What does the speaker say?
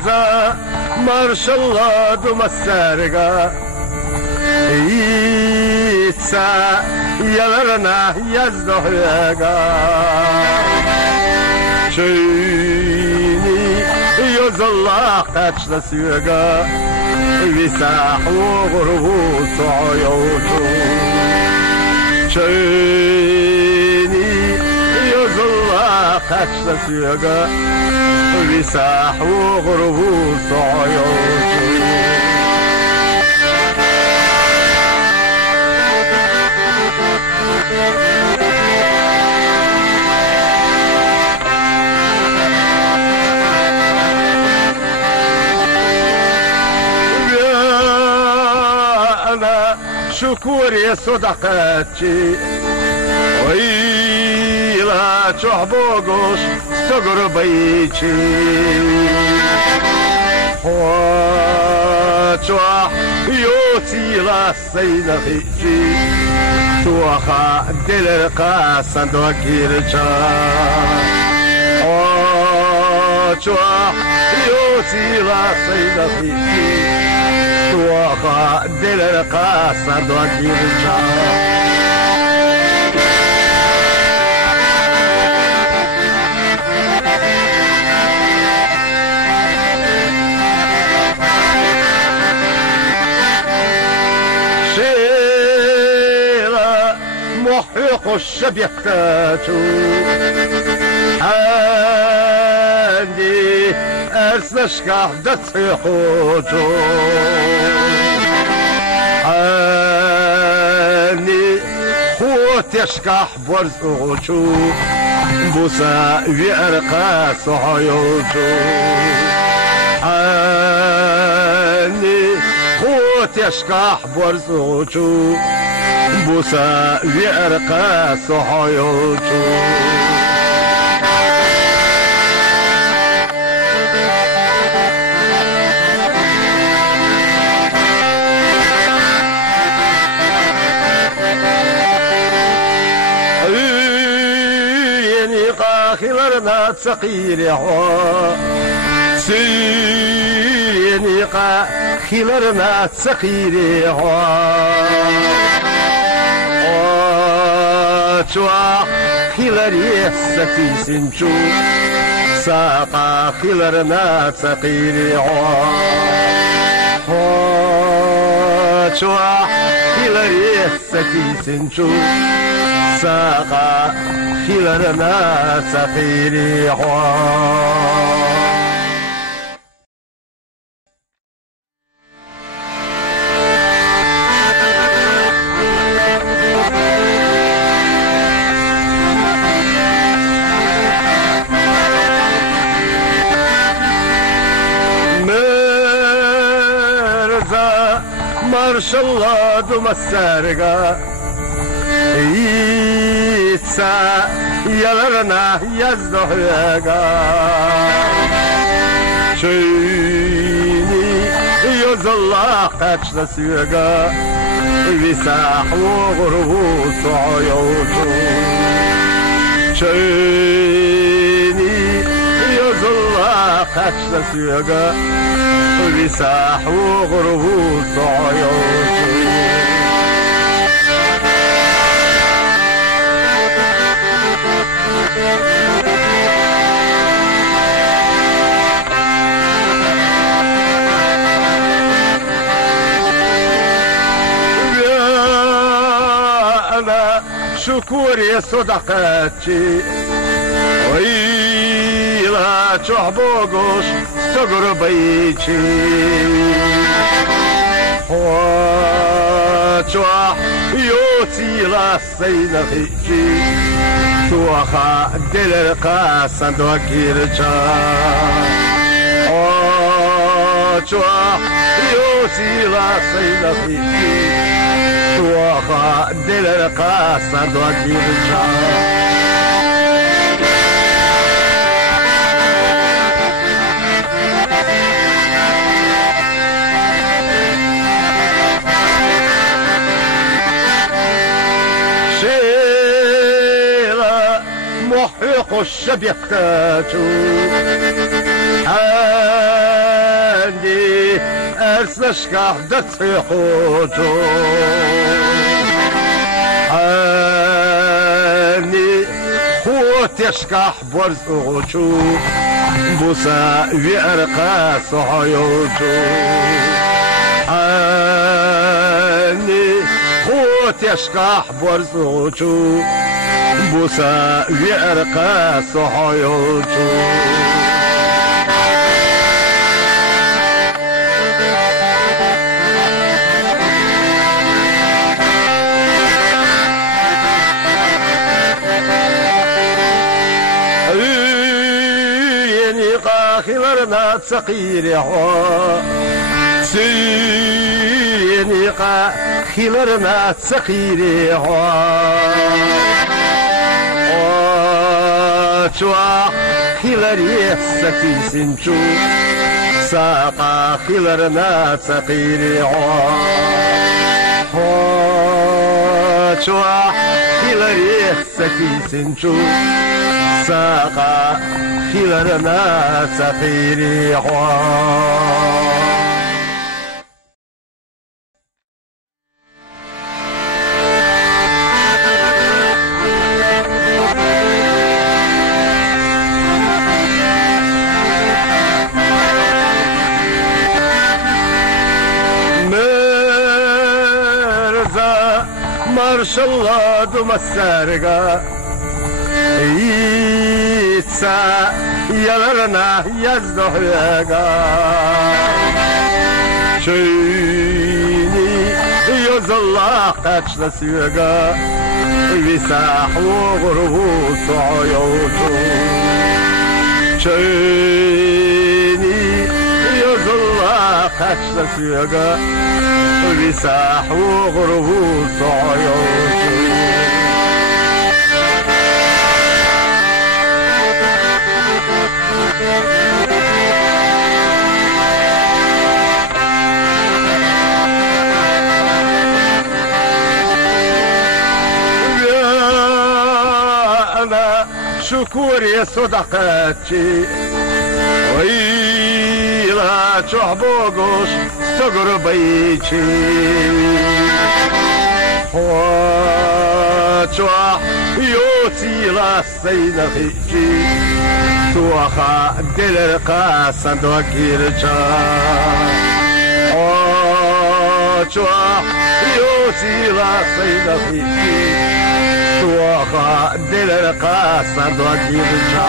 مرزا مارش الله دوم السرقة يتسا يلرنا يزدهيقا شيني يوز الله قاتشنا سيقا ويساح وغربو صعيوتو شيني يوز الله قاتشنا سيقا ويساح وغربو صعيوتو شكور يا صدقاتي ويلا تحبوغوش تقربيتي وتوح يوتي لا سينخيتي توخا دلرقا صندوكيرجا وتوح يوتي لا سينخيتي توخا دلرقا صندوكيرجا محيق الشبيكتاتو عندي أرسنشكا دتسيقوتو عندي خوتشكا برزوتو بوسا ويرقا صحيوتو عندي خوتشكا برزوتو بوسا ويرقا صحيوتو خلرنا تسقيري سيني قا خلرنا تسقيري توا خلري ستي سنجو ساقا خلرنا تسقيري توا خلري ستي سنجو ساقا خلرنا سقيري مرزا مارش الله دوم السرقة يتسا يلرنا يزدهيقا شيني يوز الله قاتشنا سيقا ويساح وغربو صعيوتو شيني يوز الله قاتشنا سيقا ويساح وغربو صعيوتو شكور يا صدقاتي ويلا تحبوغوش تقربيتي وتوح يوتي لا سينخيتي توخا دلرقا صندوكيرجا وتوح يوتي لا سينخيتي توخا دلرقا صندوكيرجا محيق الشبيكتاتو سنشكح دتسيحوتو اني خوت يشكح برزوتو بوسا ويرقا صحيوتو اني خوت يشكح برزوتو بوسا ويرقا صحيوتو خلرنا تسقيري سيني خلرنا تسقيري شوا خلري سكي سنشو ساقا خلرنا تسقيري شوا خلري سكي سنشو ساقا خلرنا سفيري مرزا مارش الله دوم السارقة يتسا يلرنا يزدحيقا شيني يزالله قاتش نسيقا ويساح وغربوس عيوتو شيني يزالله قاتش نسيقا ويساح وغربوس عيوتو شكوري صدقاتي ويلا تحبوغوش تقربيتي واتوا يوتي لا سينخيتي توخا دلرقا صندوقيرجا واتوا يوتي لا سينخيتي توخا دلرقا صندوقيرجا